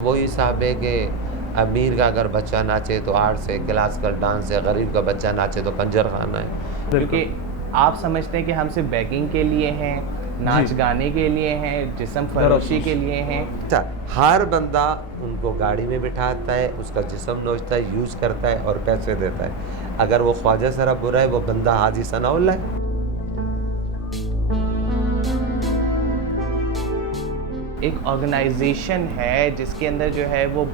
वही हिसाब है कि अमीर का अगर बच्चा नाचे तो आर्ट से, क्लास का डांस है, गरीब का बच्चा नाचे तो कंजर खाना है। क्योंकि आप समझते हैं कि हम सिर्फ बैगिंग के लिए हैं, नाच गाने के लिए हैं, जिस्म फरोशी के लिए हैं। अच्छा, हर बंदा उनको गाड़ी में बिठाता है, उसका जिस्म नोचता है, यूज़ करता है और पैसे देता है। अगर वो ख्वाजा सरा बुरा है, वो बंदा हाजी सनाउल्लाह है। एक ऑर्गेनाइजेशन है जिसके अंदर जो है वो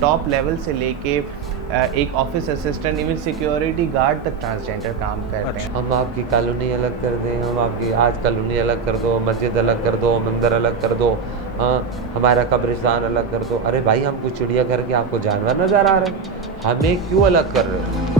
टॉप लेवल से लेके एक office assistant, even security guard तक ट्रांसजेंडर काम करते हैं। हम आपकी कॉलोनी अलग कर दें, हम आपकी आज कॉलोनी अलग कर दो, मस्जिद अलग कर दो, मंदिर अलग कर दो, हाँ हमारा कब्रिस्तान अलग कर दो। अरे भाई, हमको चिड़ियाघर के आपको जानवर नज़र आ रहे हैं, हमें क्यों अलग कर रहे हो?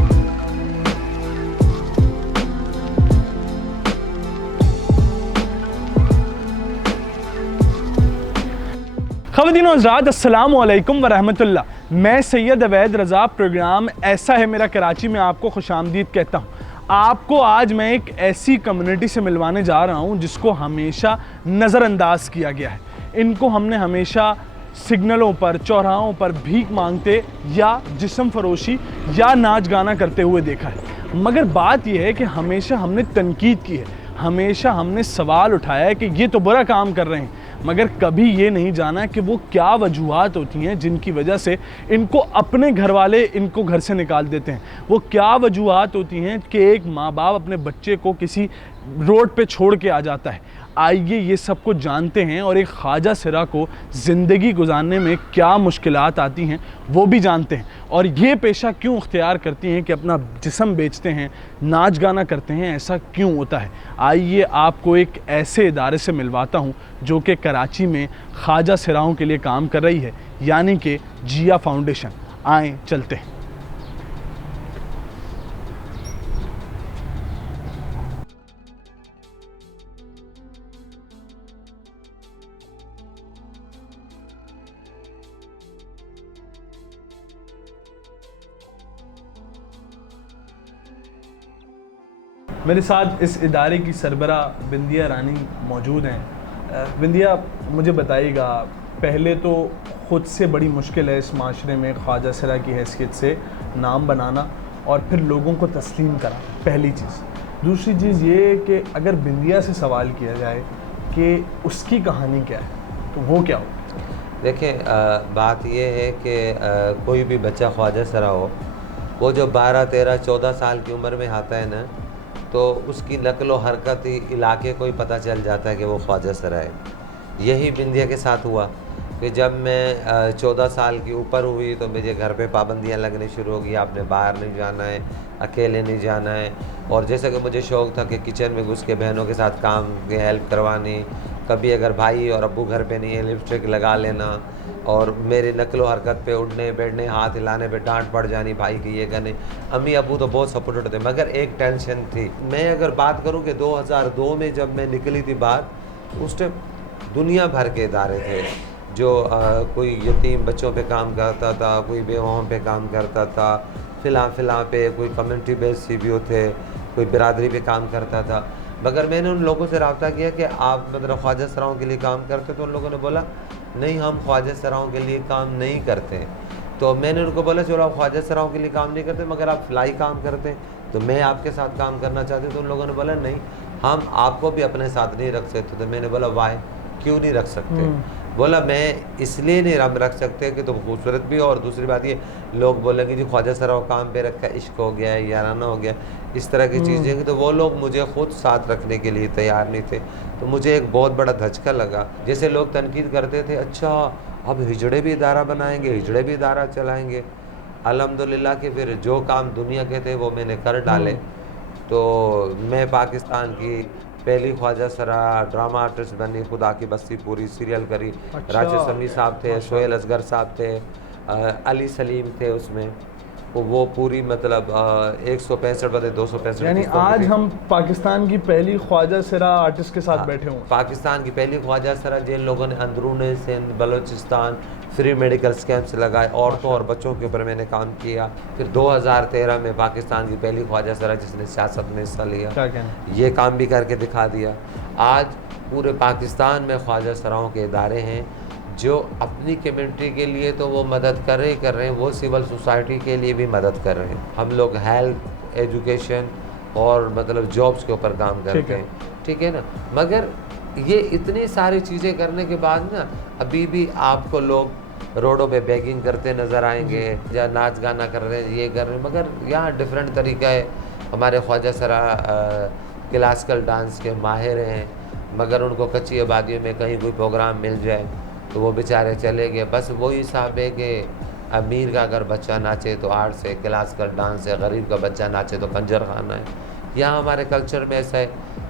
ख़वातीन और हज़रात, अस्सलामु अलैकुम वरहमतुल्लाह। मैं सैयद अवैद रज़ा, प्रोग्राम ऐसा है मेरा कराची में आपको खुशामदीद कहता हूँ। आपको आज मैं एक ऐसी कम्युनिटी से मिलवाने जा रहा हूँ जिसको हमेशा नज़रअंदाज किया गया है। इनको हमने हमेशा सिग्नलों पर, चौराहों पर भीख मांगते या जिस्म फरोशी या नाच गाना करते हुए देखा है। मगर बात यह है कि हमेशा हमने तनकीद की है, हमेशा हमने सवाल उठाया है कि ये तो बुरा काम कर रहे हैं, मगर कभी ये नहीं जाना कि वो क्या वजूहात होती हैं जिनकी वजह से इनको अपने घर वाले इनको घर से निकाल देते हैं। वो क्या वजूहात होती हैं कि एक माँ बाप अपने बच्चे को किसी रोड पे छोड़ के आ जाता है। आइए ये सब कुछ जानते हैं और एक ख्वाजा सिरा को ज़िंदगी गुजारने में क्या मुश्किलात आती हैं वो भी जानते हैं, और ये पेशा क्यों इख्तियार करती हैं कि अपना जिस्म बेचते हैं, नाच गाना करते हैं, ऐसा क्यों होता है। आइए आपको एक ऐसे इदारे से मिलवाता हूँ जो कि कराची में ख्वाजा सिराओं के लिए काम कर रही है, यानी कि जिया फाउंडेशन। आएँ चलते हैं। मेरे साथ इस इदारे की सरबरा बिंदिया रानी मौजूद हैं। बिंदिया, मुझे बताइएगा, पहले तो ख़ुद से बड़ी मुश्किल है इस माशरे में ख्वाजा सिरा की हैसियत से नाम बनाना और फिर लोगों को तस्लीम कराना, पहली चीज़। दूसरी चीज़ ये कि अगर बिंदिया से सवाल किया जाए कि उसकी कहानी क्या है तो वो क्या हो? देखिए, बात ये है कि कोई भी बच्चा ख्वाजा सरा हो, वो जो 12, 13, 14 साल की उम्र में आता है ना, तो उसकी नकल व हरकत ही इलाके को ही पता चल जाता है कि वो ख्वाजा सरा है। यही बिंदिया के साथ हुआ कि जब मैं 14 साल की ऊपर हुई तो मुझे घर पे पाबंदियां लगनी शुरू हो गई। आपने बाहर नहीं जाना है, अकेले नहीं जाना है। और जैसे कि मुझे शौक़ था कि किचन में घुस के बहनों के साथ काम की हेल्प करवानी, कभी अगर भाई और अब्बू घर पे नहीं है लिपस्टिक लगा लेना, और मेरी नकल व हरकत पे उठने बैठने हाथ हिलाने पे डांट पड़ जानी भाई की ये करने। अम्मी अब्बू तो बहुत सपोर्टेड थे, मगर एक टेंशन थी। मैं अगर बात करूं कि 2002 में जब मैं निकली थी बाहर, उस टाइम दुनिया भर के इदारे थे जो कोई यतीम बच्चों पे काम करता था, कोई बेवाओं पे काम करता था, फ़िलहाल पे कोई कम्युनिटी बेस्ड CBO थे, कोई बिरादरी पे काम करता था। मगर मैंने उन लोगों से रब्ता किया कि आप मतलब ख्वाजा सराओं के लिए काम करते, तो उन लोगों ने बोला नहीं, हम ख्वाजा सराओं के लिए काम नहीं करते। तो मैंने उनको बोला चलो आप ख्वाजा सराओं के लिए काम नहीं करते मगर आप फ़िलाई काम करते हैं, तो मैं आपके साथ काम करना चाहती हूँ। तो उन लोगों ने बोला नहीं, हम आपको भी अपने साथ नहीं रख सकते। तो मैंने बोला वाह, क्यों नहीं रख सकते? बोला मैं इसलिए नहीं हम रख सकते कि तुम खूबसूरत भी हो, और दूसरी बात ये लोग बोलेंगे जी ख्वाजा सराओं काम पे रखा, इश्क हो गया है, याराना हो गया, इस तरह की चीज़ें। तो वो लोग मुझे ख़ुद साथ रखने के लिए तैयार नहीं थे। तो मुझे एक बहुत बड़ा धचका लगा। जैसे लोग तनकीद करते थे, अच्छा अब हिजड़े भी इदारा बनाएंगे, हिजड़े भी इदारा चलाएंगे। अल्हम्दुलिल्लाह कि फिर जो काम दुनिया के थे वो मैंने कर डाले। तो मैं पाकिस्तान की पहली ख्वाजा सरा ड्रामा आर्टिस्ट बनी, खुदा की बस्ती पूरी सीरियल करी। अच्छा। राशिद समी साहब थे, सोहेल असगर साहब थे, अली सलीम थे उसमें। वो पूरी मतलब 165 बदे 265। यानी आज हम पाकिस्तान की पहली ख्वाजा सिरा आर्टिस्ट के साथ बैठे हुए। पाकिस्तान की पहली ख्वाजा सरा जिन लोगों ने अंदरून Sindh, Balochistan free medical camps लगाए, औरतों और बच्चों के ऊपर मैंने काम किया। फिर 2013 में पाकिस्तान की पहली ख्वाजा सरा जिसने सियासत में हिस्सा लिया, क्या कहना? ये काम भी करके दिखा दिया। आज पूरे पाकिस्तान में ख्वाजा सराओं के इदारे हैं जो अपनी कम्युनिटी के लिए तो वो मदद कर रहे हैं, वो सिविल सोसाइटी के लिए भी मदद कर रहे हैं। हम लोग हेल्थ, एजुकेशन और मतलब जॉब्स के ऊपर काम करते हैं, ठीक है ना। मगर ये इतनी सारी चीज़ें करने के बाद ना अभी भी आपको लोग रोडों पे बेगिंग करते नज़र आएंगे या नाच गाना कर रहे हैं, ये कर रहे हैं। मगर यहाँ डिफरेंट तरीका है। हमारे ख्वाजा सरा क्लासिकल डांस के माहिर हैं, मगर उनको कच्ची आबादियों में कहीं कोई प्रोग्राम मिल जाए तो वो बेचारे चले गए। बस वही हिसाब है कि अमीर का अगर बच्चा नाचे तो आर्ट से, क्लासिकल डांस है, गरीब का बच्चा नाचे तो कंजर खाना है। यहाँ हमारे कल्चर में ऐसा है।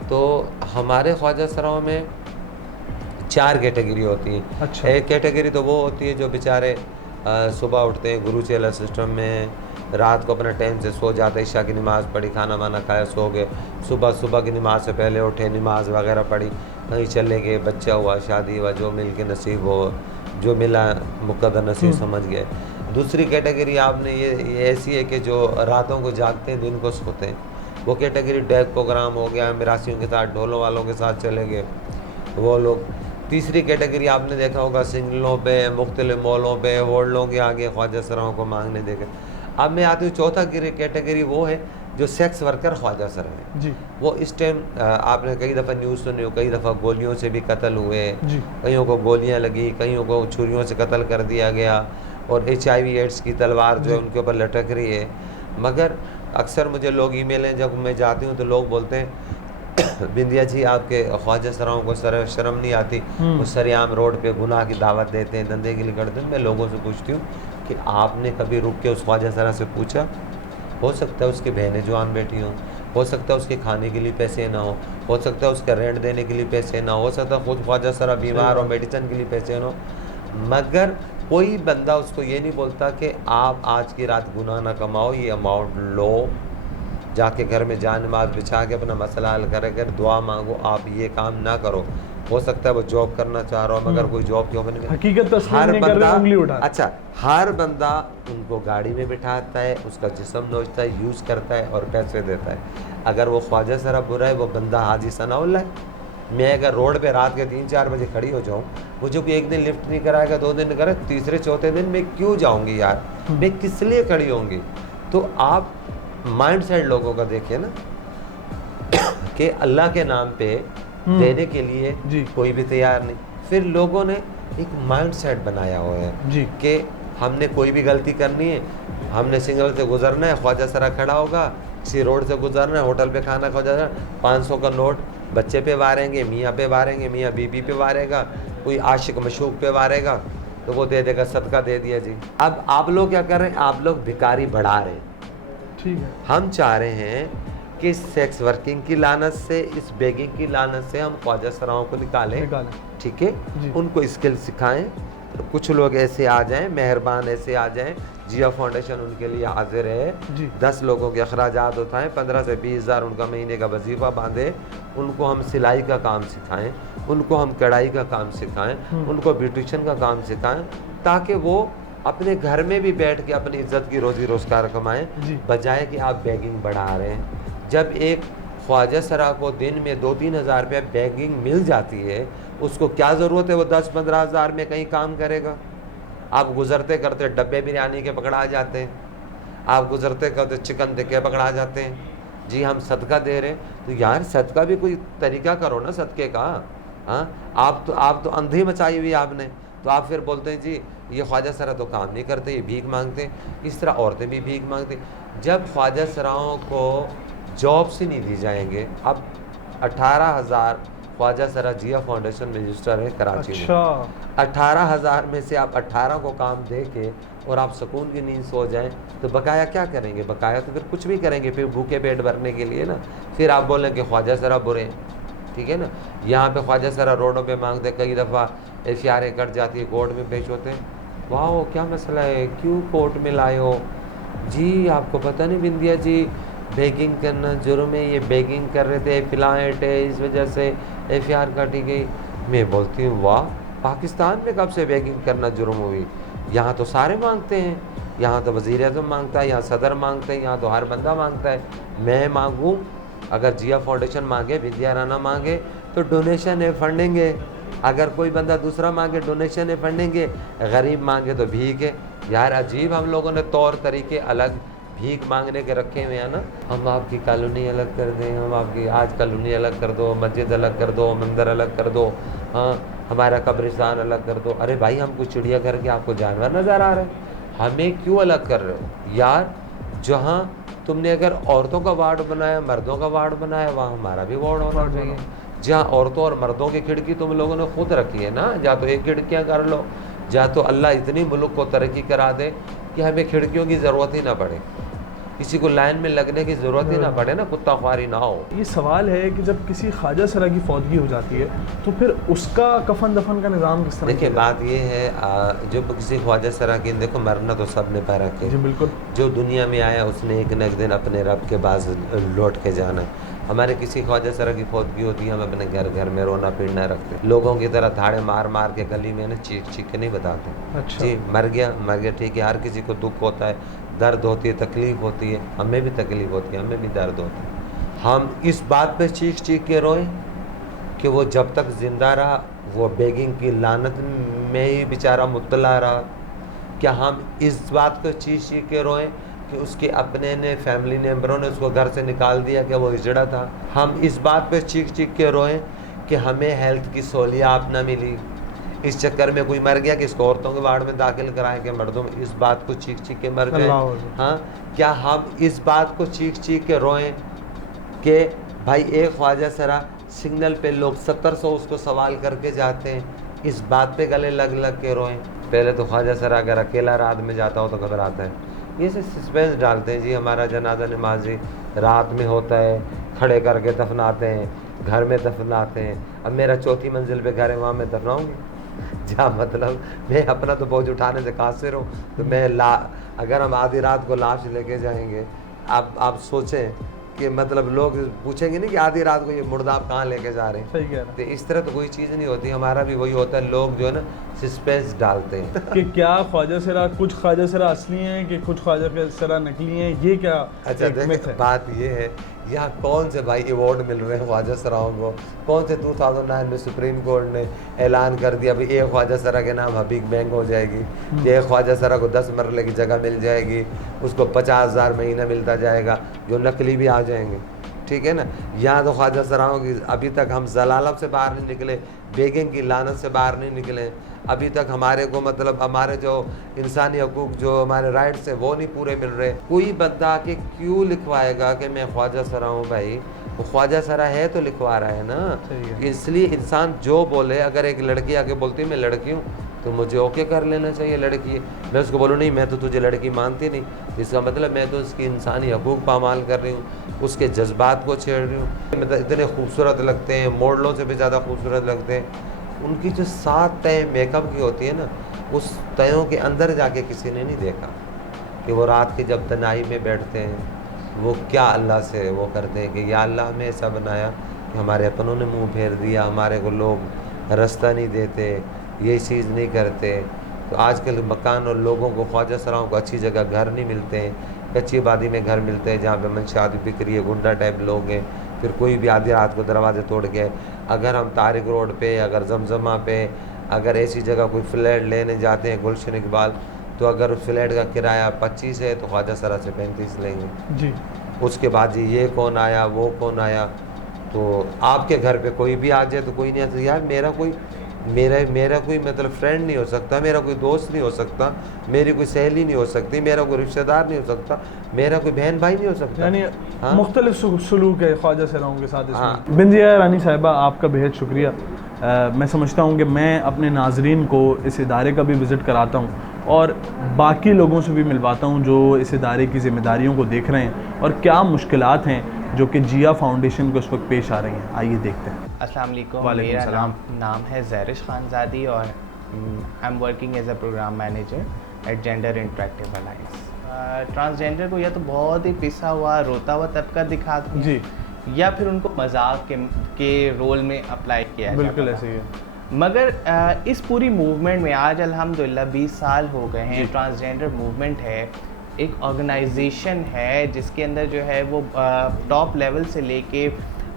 तो हमारे ख्वाजा सराओं में 4 कैटेगरी होती हैं। अच्छा। एक कैटेगरी तो वो होती है जो बेचारे सुबह उठते हैं गुरु चेला सिस्टम में, रात को अपना टाइम से सो जाते, इशा की नमाज़ पढ़ी, खाना वाना खाया, सो गए, सुबह की नमाज से पहले उठे, नमाज वगैरह पढ़ी, कहीं चले गए, बच्चा हुआ, शादी हुआ, जो मिल के नसीब हो, जो मिला मुक़द्दर नसीब समझ गए। दूसरी कैटेगरी आपने ये ऐसी है कि जो रातों को जागते हैं, दिन को सोते हैं। वो कैटेगरी डेक प्रोग्राम हो गया, मिरासियों के साथ, ढोलों वालों के साथ चले गए वो लोग। तीसरी कैटेगरी आपने देखा होगा सिंगलों पे, मुख्तलिफ मॉलों पे, होटलों के आगे ख्वाजा सराओं को मांगने देखे। अब मैं आती हूँ चौथा कैटेगरी, वो है जो सेक्स वर्कर ख्वाजा सरा है जी। वो इस टाइम आपने कई दफ़ा न्यूज़ सुनी हो, कई दफ़ा गोलियों से भी कत्ल हुए, जी। कईयों को गोलियां लगी, कईयों को छुरियों से कत्ल कर दिया गया, और HIV एड्स की तलवार जो है उनके ऊपर लटक रही है। मगर अक्सर मुझे लोग ईमेलें जब मैं जाती हूँ तो लोग बोलते हैं बिंदिया जी आपके ख्वाजा सराओं को शर्म नहीं आती, वो सरेआम रोड पे गुनाह की दावत देते हैं, धंधे के लिए करते हैं। मैं लोगों से पूछती हूँ कि आपने कभी रुक के उस ख्वाजा सरा से पूछा? हो सकता है उसकी बहनें जवान बैठी हों, हो सकता है उसके खाने के लिए पैसे ना हो सकता है उसका रेंट देने के लिए पैसे ना हो सकता है खुद ख्वाजा सरा बीमार हो, मेडिसिन के लिए पैसे ना हो। मगर कोई बंदा उसको ये नहीं बोलता कि आप आज की रात गुनाह ना कमाओ, ये अमाउंट लो, जाके घर में जान नमाज बिछा के अपना मसला हल करे, कर दुआ मांगो, आप ये काम ना करो। हो सकता है वो जॉब करना चाह रहा हो, मगर कोई जॉब क्यों बन गया, हकीकत तस्लीम नहीं कर रहे, उंगली उठा। अच्छा, हर बंदा उनको गाड़ी में बिठाता है, उसका जिस्म नोचता है, यूज़ करता है और पैसे देता है। अगर वो ख्वाजा सरा बुरा है, वो बंदा हाजी सनाउल्लाह है। मैं अगर रोड पे रात के 3-4 बजे खड़ी हो जाऊँ, मुझे कोई एक दिन लिफ्ट नहीं कराएगा, 2 दिन करे, तीसरे चौथे दिन मैं क्यों जाऊँगी यार, मैं किस लिए खड़ी होंगी। तो आप माइंड सेट लोगों का देखिए ना कि अल्लाह के नाम पे देने के लिए कोई भी तैयार नहीं। फिर लोगों ने एक माइंड सेट बनाया हुआ है कि हमने कोई भी गलती करनी है, हमने सिग्नल से गुजरना है, ख्वाजा सरा खड़ा होगा, किसी रोड से गुजरना है, होटल पे खाना खा जाना, 500 का नोट बच्चे पे वारेंगे, मियाँ पे वारेंगे, मियाँ बीबी पे वारेगा, कोई आशिक मशूक पे वारेगा, तो वो दे देगा, सदका दे दिया जी। अब आप लोग क्या कर रहे हैं, आप लोग भिखारी बढ़ा रहे हैं। ठीक है, हम चाह रहे हैं कि सेक्स वर्किंग की लानत से, इस बेगिंग की लानत से हम ख्वाजा सराओं को निकालें। ठीक है, उनको स्किल सिखाएं। तो कुछ लोग ऐसे आ जाएं, मेहरबान ऐसे आ जाएं, जिया फाउंडेशन उनके लिए हाजिर है, 10 लोगों के अखराजात उठाएं, 15 से 20 हज़ार उनका महीने का वजीफ़ा बांधे, उनको हम सिलाई का काम सिखाएं, उनको हम कढ़ाई का काम सिखाएं, उनको ब्यूटिशियन का काम सिखाएं, ताकि वो अपने घर में भी बैठ के अपनी इज्जत की रोज़ी रोज़गार कमाएं, बजाय कि आप बेगिंग बढ़ा रहे हैं। जब एक ख्वाजा सरा को दिन में 2-3 हज़ार रुपये बेगिंग मिल जाती है, उसको क्या ज़रूरत है वो 10-15 हज़ार में कहीं काम करेगा। आप गुज़रते करते डब्बे बिरयानी के पकड़ा जाते हैं, आप गुज़रते करते चिकन देके पकड़ा जाते हैं। जी हम सदका दे रहे हैं, तो यार सदका भी कोई तरीका करो ना सदके का। हाँ, आप तो अंधी मचाई हुई आपने, तो आप फिर बोलते हैं जी ये ख्वाजा सरा तो काम नहीं करते, ये भीख मांगते हैं। इस तरह औरतें भी भीख मांगती। जब ख्वाजा सराओं को जॉब से नहीं दी जाएंगे, अब 18,000 ख्वाजा सरा जिया फाउंडेशन में रजिस्टर है कराची में। 18,000 में से आप 18 को काम दे के और आप सुकून की नींद सो जाएं, तो बकाया क्या करेंगे? बकाया तो फिर कुछ भी करेंगे, फिर भूखे पेट भरने के लिए ना। फिर आप बोलें कि ख्वाजा सरा बुरे हैं, ठीक है ना। यहाँ पे ख्वाजा सरा रोडों पे मांगते, कई दफ़ा एफआईआर कट जाती है, कोर्ट में पेश होते हैं। वाह क्या मसला है, क्यों कोर्ट में लाए हो जी? आपको पता नहीं बिंदिया जी बेगिंग करना जुर्म है, ये बेगिंग कर रहे थे, फिलाइट है, इस वजह से एफआईआर काटी गई। मैं बोलती हूँ वाह, पाकिस्तान में कब से बेगिंग करना जुर्म हुई? यहाँ तो सारे मांगते हैं, यहाँ तो वज़ीर आज़म मांगता है, यहाँ सदर मांगते हैं, यहाँ तो हर बंदा मांगता है। मैं मांगूँ, अगर जिया फाउंडेशन मांगे, बिंदिया राना मांगे, तो डोनेशन है, फंडिंग है, अगर कोई बंदा दूसरा मांगे डोनेशन है फंडिंग के, गरीब मांगे तो भीख है। यार अजीब हम लोगों ने तौर तरीके अलग भीख मांगने के रखे हुए हैं ना। हम आपकी कॉलोनी अलग कर दें, हम आपकी आज कॉलोनी अलग कर दो, मस्जिद अलग कर दो, मंदिर अलग कर दो, हाँ हमारा कब्रिस्तान अलग कर दो। अरे भाई हमको चिड़ियाघर के आपको जानवर नज़र आ रहे हैं, हमें क्यों अलग कर रहे हो यार। जहाँ तुमने अगर औरतों का वार्ड बनाया, मर्दों का वार्ड बनाया, वहाँ हमारा भी वार्ड होना चाहिए। जहाँ औरतों और मर्दों की खिड़की तुम लोगों ने खुद रखी है ना, या तो एक खिड़कियाँ कर लो, या तो अल्लाह इतनी मुल्क को तरक्की करा दे कि हमें खिड़कियों की ज़रूरत ही ना पड़े, किसी को लाइन में लगने की ज़रूरत ही ना पड़े ना, कुत्ता ख्वारी ना हो। ये सवाल है कि जब किसी ख्वाजा सरा की फौतगी हो जाती है तो फिर उसका कफन दफन का निज़ाम किस तरह? देखिए बात ये है, जब किसी ख्वाजा सरा की, देखो मरना तो सब ने पैरा के, जी बिल्कुल। जो दुनिया में आया उसने एक न एक दिन अपने रब के पास लौट के जाना। हमारे किसी ख्वाजा सरा की फौतगी होती है, हम अपने घर घर में रोना पीटना रखते, लोगों की तरह थाड़े मार मार के गली में ना चीख चीख के नहीं बताते। अच्छा। जी मर गया ठीक है, हर किसी को दुख होता है, दर्द होती है, तकलीफ़ होती है, हमें भी तकलीफ़ होती है, हमें भी दर्द होता है। हम इस बात पे चीख चीख के रोएं कि वो जब तक ज़िंदा रहा वो बेगिंग की लानत में ही बेचारा मुब्तला रहा? क्या हम इस बात को चीख चीख के रोएं कि उसके अपने ने, फैमिली मेम्बरों ने उसको घर से निकाल दिया, कि वो हिजड़ा था? हम इस बात पे चीख चीख के रोएं कि हमें हेल्थ की सहूलियात ना मिली, इस चक्कर में कोई मर गया कि इसको औरतों के वार्ड में दाखिल कराएं कि मर्दों में, इस बात को चीख चीख के मर गए? हाँ, क्या हम इस बात को चीख चीख के रोएं कि भाई एक ख्वाजा सरा सिग्नल पे लोग 700 उसको सवाल करके जाते हैं, इस बात पे गले लग लग के रोएं? पहले तो ख्वाजा सरा अगर अकेला रात में जाता हो तो घबराता है, ये से सस्पेंस डालते हैं जी। हमारा जनाजा नमाजी रात में होता है, खड़े करके दफनाते हैं, घर में दफनाते हैं। अब मेरा चौथी मंजिल पे घर है, वहाँ मैं दफनाऊँगी? क्या मतलब, मैं अपना तो बोझ उठाने से कासिर हूँ, तो मैं अगर हम आधी रात को लाश लेके जाएंगे, आप सोचें कि मतलब लोग पूछेंगे नहीं कि आधी रात को ये मुर्दा आप कहाँ लेके जा रहे हैं? सही कह रहे हैं। तो इस तरह तो कोई चीज़ नहीं होती, हमारा भी वही होता है, लोग जो है ना सस्पेंस डालते हैं कि क्या ख्वाजा सरा, कुछ ख्वाजा सरा असली हैं कि कुछ ख्वाजा सरा नकली हैं, ये क्या? अच्छा देखिए बात ये है, यहाँ कौन से भाई अवार्ड मिल रहे हैं ख्वाजा सराओं को? कौन से 2009 में सुप्रीम कोर्ट ने ऐलान कर दिया भाई एक ख्वाजा सरा के नाम हबीब बैंक हो जाएगी, एक ख्वाजा सरा को 10 मरले की जगह मिल जाएगी, उसको 50,000 महीना मिलता जाएगा, जो नकली भी आ जाएंगे, ठीक है ना। यहाँ तो ख्वाजा सराओं की अभी तक हम जलालत से बाहर नहीं निकले, बेगिंग की लानत से बाहर नहीं निकले, अभी तक हमारे को मतलब हमारे जो इंसानी हकूक़, जो हमारे राइट्स हैं वो नहीं पूरे मिल रहे। कोई बंदा आके क्यों लिखवाएगा कि मैं ख्वाजा सरा हूँ? भाई वो ख्वाजा सरा है तो लिखवा रहा है ना। इसलिए इंसान जो बोले, अगर एक लड़की आके बोलती है मैं लड़की हूँ तो मुझे ओके कर लेना चाहिए, लड़की है। मैं उसको बोलूँ नहीं मैं तो तुझे लड़की मानती नहीं, इसका मतलब मैं तो उसकी इंसानी हकूक़ पामाल कर रही हूँ, उसके जज्बात को छेड़ रही हूँ। मतलब इतने खूबसूरत लगते हैं, मॉडलों से भी ज़्यादा खूबसूरत लगते हैं। उनकी जो 7 तय मेकअप की होती है ना, उस तयों के अंदर जाके किसी ने नहीं देखा कि वो रात के जब तन्हाई में बैठते हैं वो क्या अल्लाह से वो करते हैं कि या अल्लाह हमें ऐसा बनाया कि हमारे अपनों ने मुंह फेर दिया, हमारे को लोग रास्ता नहीं देते, ये चीज़ नहीं करते। तो आजकल मकान और लोगों को, ख्वाजा सराओं को अच्छी जगह घर नहीं मिलते हैं, कच्ची आबादी में घर मिलते हैं जहाँ पे मनशादी बिक्री है, गुंडा टाइप लोग हैं। फिर कोई भी आधी रात को दरवाजे तोड़ के, अगर हम तारिक रोड पे, अगर जमजमा पे, अगर ऐसी जगह कोई फ्लैट लेने जाते हैं गुलशन इकबाल, तो अगर उस फ्लैट का किराया 25 है तो ख्वाजा सरा से 35 लेंगे जी। उसके बाद जी ये कौन आया वो कौन आया। तो आपके घर पे कोई भी आ जाए तो कोई नहीं आता, यार मेरा कोई मतलब फ्रेंड नहीं हो सकता, मेरा कोई दोस्त नहीं हो सकता, मेरी कोई सहेली नहीं हो सकती, मेरा कोई रिश्तेदार नहीं हो सकता, मेरा कोई बहन भाई नहीं हो सकता। यानी हाँ? मुख्तलिफ सलूक है ख्वाजा सराओं के साथ इसमें। हाँ। बिंदिया रानी साहिबा, आपका बेहद शुक्रिया। मैं समझता हूँ कि मैं अपने नाजरीन को इस इदारे का भी विज़िट कराता हूँ और बाकी लोगों से भी मिलवाता हूँ जो इस इदारे की ज़िम्मेदारियों को देख रहे हैं और क्या मुश्किलात हैं जो कि जिया फाउंडेशन को इस वक्त पेश आ रही हैं। आइए देखते हैं। अस्सलाम वालेकुम, मेरा नाम है ज़ैरिश खानज़ादी और I am working as a programme manager at Gender Interactive Alliance. Transgender को या तो बहुत ही पिसा हुआ रोता हुआ तबका दिखाते हैं जी, या फिर उनको मजाक के रोल में अप्लाई किया जाता है। बिल्कुल ऐसे ही है। मगर इस पूरी मूवमेंट में आज अल्हम्दुलिल्लाह 20 साल हो गए हैं। ट्रांसजेंडर मूवमेंट है, एक ऑर्गेनाइजेशन है जिसके अंदर जो है वो टॉप लेवल से लेके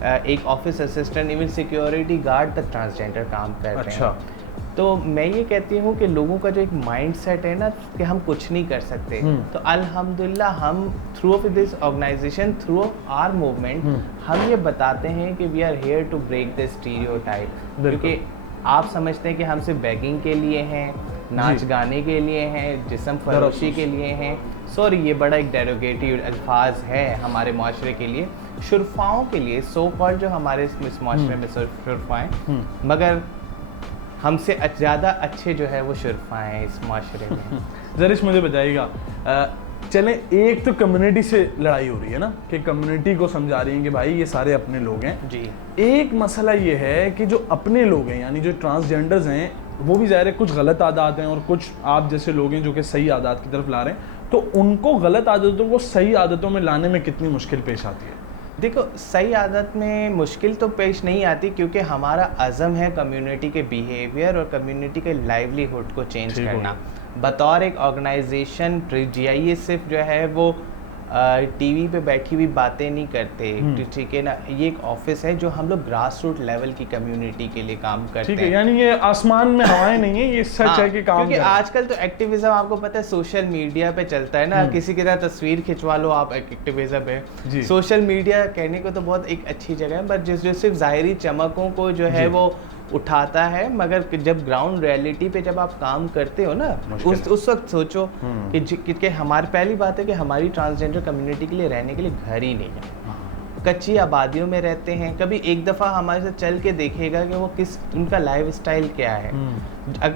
एक office assistant, even security guard तक ट्रांसजेंडर काम करते अच्छा। हैं। तो मैं ये कहती हूँ कि लोगों का जो एक माइंडसेट है ना कि हम कुछ नहीं कर सकते, तो अल्हम्दुलिल्लाह हम through of this organisation, through our movement, हम ये बताते हैं कि we are here to break the stereotype. क्योंकि आप समझते हैं कि हम सिर्फ बेगिंग के लिए हैं, नाच गाने के लिए हैं, जिस्म फरोशी के लिए हैं। सॉरी, ये बड़ा एक डेरोगेटिव अल्फाज है हमारे माशरे के लिए, शुरफाओं के लिए, सो कॉल्ड जो हमारे इस माशरे में शुरफाएँ, मगर हमसे ज़्यादा अच्छे जो है वो शुरफाएँ हैं इस माशरे में। ज़रिश मुझे बताइएगा, चलें, एक तो कम्युनिटी से लड़ाई हो रही है ना कि कम्युनिटी को समझा रही है कि भाई ये सारे अपने लोग हैं जी। एक मसला ये है कि जो अपने लोग हैं यानी जो ट्रांसजेंडर्स हैं वो भी ज़ाहिर है कुछ गलत आदत हैं और कुछ आप जैसे लोग हैं जो कि सही आदत की तरफ ला रहे हैं, तो उनको गलत आदतों को सही आदतों में लाने में कितनी मुश्किल पेश आती है? देखो, सही आदत में मुश्किल तो पेश नहीं आती क्योंकि हमारा अज़म है कम्युनिटी के बिहेवियर और कम्युनिटी के लाइवलीहुड को चेंज करना। बतौर एक ऑर्गेनाइजेशन GIA सिर्फ जो है वो टीवी पे बैठी हुई बातें नहीं करते, ठीक है ना। ये एक ऑफिस है जो हम लोग ग्रास रूट लेवल की कम्युनिटी के लिए काम करते हैं। यानी ये आसमान में हवाएं नहीं है, ये सच है कि काम क्योंकि आजकल तो एक्टिविज्म आपको पता है सोशल मीडिया पे चलता है ना, किसी की तरह तस्वीर खिंचवा लो आप एक्टिविज्म पे। सोशल मीडिया कहने को तो बहुत एक अच्छी जगह है, बट जो सिर्फ ज़ाहिरी चमकों को जो है वो उठाता है, मगर जब ग्राउंड रियलिटी पे जब आप काम करते हो ना, उस वक्त सोचो कि हमारी पहली बात है कि हमारी ट्रांसजेंडर कम्युनिटी के लिए रहने के लिए घर ही नहीं है। कच्ची आबादियों में रहते हैं। कभी एक दफ़ा हमारे साथ चल के देखेगा कि वो उनका लाइफ स्टाइल क्या है।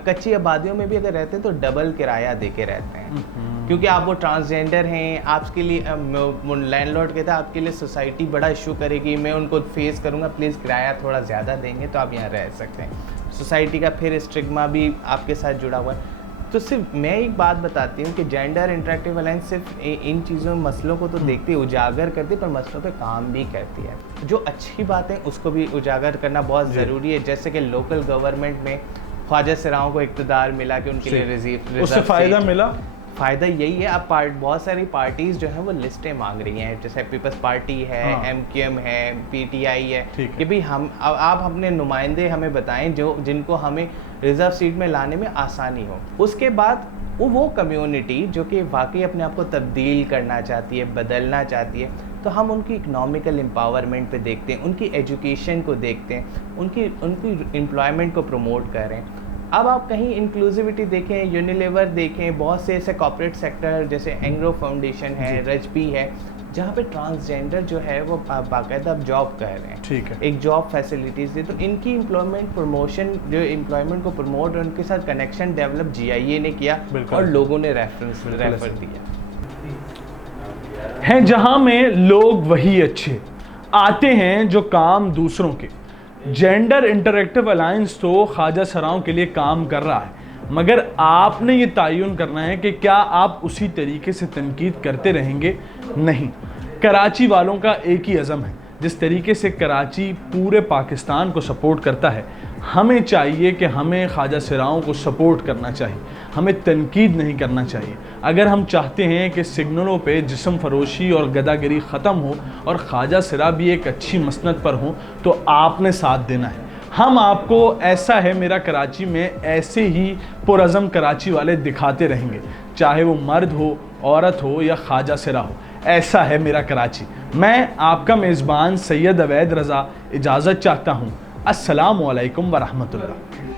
कच्ची आबादियों में भी अगर रहते हैं तो डबल किराया दे के रहते हैं, क्योंकि आप वो ट्रांसजेंडर हैं। आपके लिए लैंडलॉर्ड कहता है आपके लिए सोसाइटी बड़ा इशू करेगी, मैं उनको फेस करूँगा, प्लीज़ किराया थोड़ा ज़्यादा देंगे तो आप यहाँ रह सकते हैं। सोसाइटी का फिर स्टिग्मा भी आपके साथ जुड़ा हुआ है। तो सिर्फ मैं एक बात बताती हूँ कि जेंडर इंटरेक्टिव अलायंस सिर्फ इन चीज़ों मसलों को तो देखती, उजागर करती, पर मसलों पे काम भी करती है। जो अच्छी बात है उसको भी उजागर करना बहुत ज़रूरी है। जैसे कि लोकल गवर्नमेंट में ख्वाजा सराओं को इक़्तिदार मिला कि उनके लिए रिजर्व, उससे फ़ायदा मिला। फ़ायदा यही है, अब बहुत सारी पार्टीज़ जो हैं वो लिस्टें मांग रही हैं, जैसे पीपल्स पार्टी है, MQM है, PTI है, कि भाई आप अपने नुमाइंदे हमें बताएं जिनको हमें रिज़र्व सीट में लाने में आसानी हो। उसके बाद वो कम्युनिटी जो कि वाकई अपने आप को तब्दील करना चाहती है, बदलना चाहती है, तो हम उनकी इकनॉमिकल एम्पावरमेंट पे देखते हैं, उनकी एजुकेशन को देखते हैं, उनकी एम्प्लॉयमेंट को प्रमोट करें। अब आप कहीं इंक्लूसिविटी देखें, यूनिलीवर देखें, बहुत से ऐसे कॉर्पोरेट सेक्टर जैसे एंग्रो फाउंडेशन है, रजबी है, जहाँ पे ट्रांसजेंडर जो है वो बाकायदा अब जॉब कर रहे हैं। ठीक है, एक जॉब फैसिलिटीज़ दी, तो इनकी एम्प्लॉयमेंट प्रमोशन, जो एम्प्लॉयमेंट को प्रमोट और उनके साथ कनेक्शन डेवलप GIA ने किया और लोगों ने रेफर दिया है। जहाँ में लोग वही अच्छे आते हैं जो काम दूसरों के। जेंडर इंटरेक्टिव अलायंस तो ख्वाजा सराओं के लिए काम कर रहा है, मगर आपने ये तयन करना है कि क्या आप उसी तरीके से तनकीद करते रहेंगे? नहीं। कराची वालों का एक ही अज़म है, जिस तरीके से कराची पूरे पाकिस्तान को सपोर्ट करता है, हमें चाहिए कि हमें ख्वाजा सराओं को सपोर्ट करना चाहिए, हमें तनकीद नहीं करना चाहिए। अगर हम चाहते हैं कि सिग्नलों पे जिस्म फरोशी और गदागिरी ख़त्म हो और ख्वाजा सरा भी एक अच्छी मसनद पर हो, तो आपने साथ देना है। हम आपको ऐसा है मेरा कराची में ऐसे ही पुरअज़म कराची वाले दिखाते रहेंगे, चाहे वो मर्द हो, औरत हो या ख्वाजा सरा हो। ऐसा है मेरा कराची। मैं आपका मेज़बान सैयद अवैद रज़ा इजाज़त चाहता हूँ। अस्सलामु अलैकुम व रहमतुल्लाह।